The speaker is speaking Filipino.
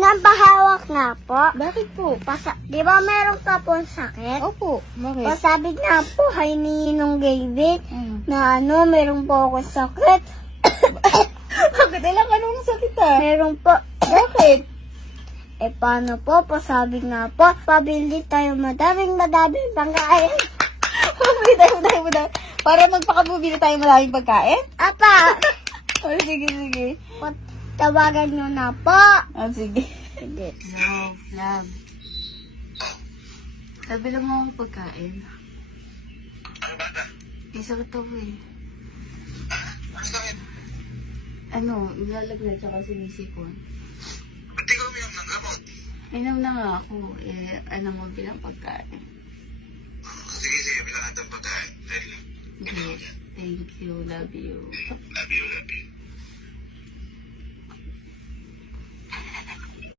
Pinampahawak nga po. Bakit po? Di ba meron ka pong sakit? Opo, bakit? Pasabi nga po, hay ni nung David, Mm. na meron po ako sakit. Bakit? Ilang anong sakit ah? Meron po. Bakit? Paano po? Pasabi nga po, pabili tayo madaming pangkain. Pabili tayo. Para magpakabubili tayo maraming pagkain? Apa, Oh, sige. tawagan nyo na po. Ah, sige. Hindi. Love. Sabi lang mo ako pagkain. Ano ba na? May sakit ako eh. Ano sakit? Nilalagnat tsaka sinisipon. Ba't di ka uminom ng gamot? Inom na nga ako mo bilang pagkain. Sige, bilang natin pagkain. Dahil, Sige. Thank you. Love you. love you.